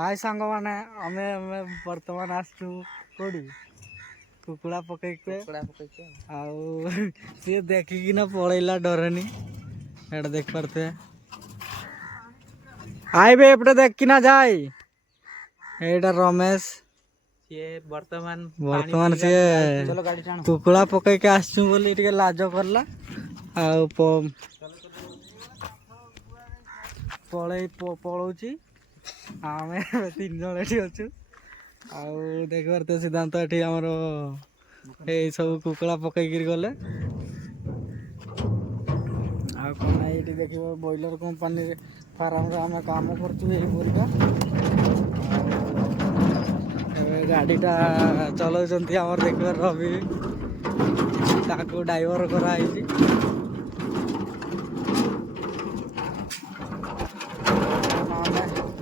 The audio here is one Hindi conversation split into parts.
हाय सांग मैंने आमे बर्तमान आसचु कोड़ी कुकुड़ा पकईके सी देखिकी ना पलैला डरनी एटा देख पारते आए बे एपटे देख कि ना जाए एटा रमेश ये वर्तमान वर्तमान सी कुकुड़ा पकईके आसचु बोली टिके लाज करला पलौची आम तीन जन ये अच्छु देख पारे सिद्धांत ये आमर ये सब कुकुड़ा पकईकि गले ये देख बॉयलर कंपनी फार्म आम कम करिका गाड़ीटा चलाउछन्ति आमर देख रवि ताको ड्राइवर कराई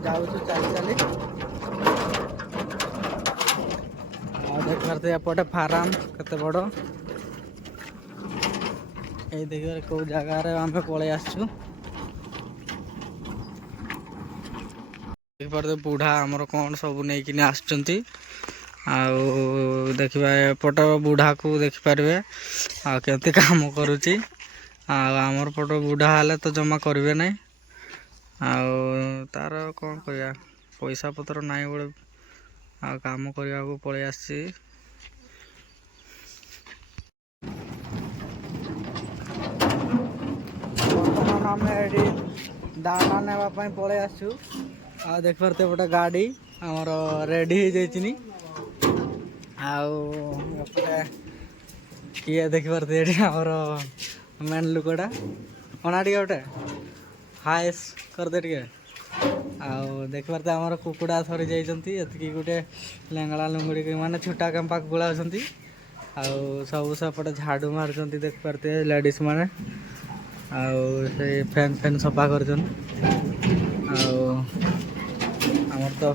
जाऊँ चली चली देख पारे एपटे फार्म केते बड़ ये देख कौ जगार आम पलि आसचु देख पारे बुढ़ा आमर कौन सब नहीं आसुँच देखा एपट बुढ़ा को देखिपारे आमती काम करुच्ची आमर पट बुढ़ा हेले तो जमा करेंगे ना तार कौन कह पैसा पतर ना बड़े काम करने को पलि आसी बर्तमान आम दाना नापी पलि आसु देख पारे गोटे गाड़ी आमर रेडी हो जाइए किए देख पारे आमर मेन लुकटा अना टे गोटे हाइस करदे टे देख पारे आमर कुकुड़ा थरी जाती गोटे लेंगड़ा लुंगड़ी माने छोटा कैंपा कुकुड़ा अच्छा सब सेपटे झाड़ू मार्च देख पारे लेडीज मैंने फैन फैन सफा कर तो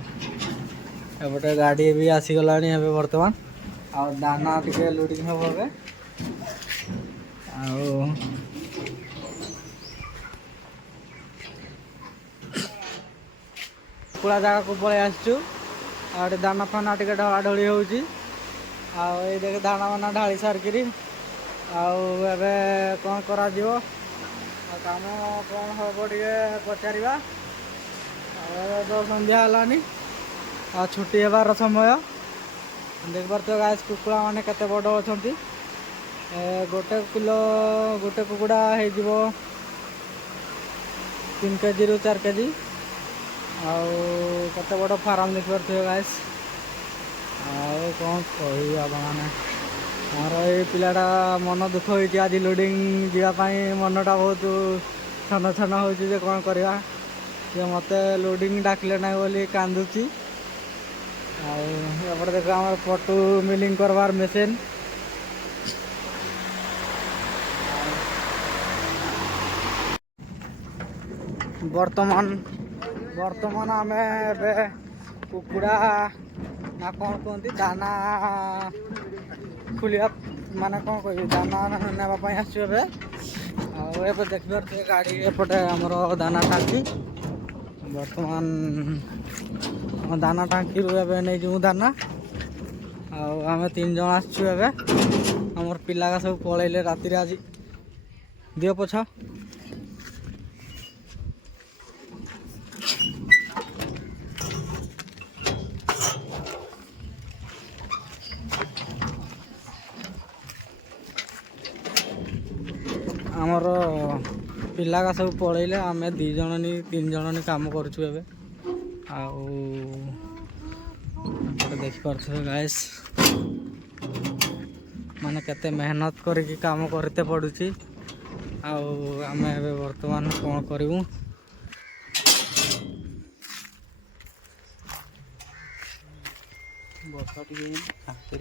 एपटे गाड़ी भी आसीगला बर्तमान दाना टे लोडिंग हम ए कुकुड़ा जगह को पलि आसचु दाना फाना टे ढला ढली हो देख दाना वाना ढाली सारिकी कौन करा काम कौन हम टे पचार तो संध्या है छुट्टी होबार समय देख पारे गाइस कुकुड़ा माने केते बड़ अच्छा गोटे किलो गोटे कुकुड़ा हो 3 केजी रू 4 केजी केते बड़ फार्म देख पारे गाइस कौन कह मोर ये पिलाटा मन दुख होती आज लोडिंग जावाई मनटा बहुत छन छन हो कौन करवा मत लोडिंग डाकिले ना बोली कांदुची एपटे देख आम पटु मिलिंग करवार मेसीन बर्तमान आम कुकुड़ा ना कौन कहते दाना खुलिया माने कौन कह दाना नापी आसु देख पारे गाड़ी एपटे आमर दाना टांकी बर्तमान दाना टांकी नहीं जो दाना आम 3 जन आसचु आमर पिला सब पलैले राति आज दियो पछ आमर पिला सब पलैले आम 2 जन 3 जन काम करुचु देख पारे गाइस माने केते मेहनत करके काम करते पड़ुची आम वर्तमान कौन करूँ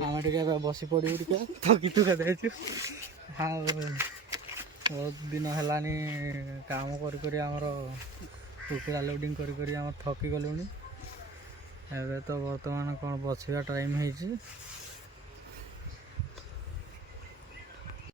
आम टे बसी पड़ू टे थकी थुका देचु बहुत दिन है काम कर आमर कुकुड़ा लोडिंग कर थकी गलुनी एबे तो वर्तमान कौन बसवा टाइम है।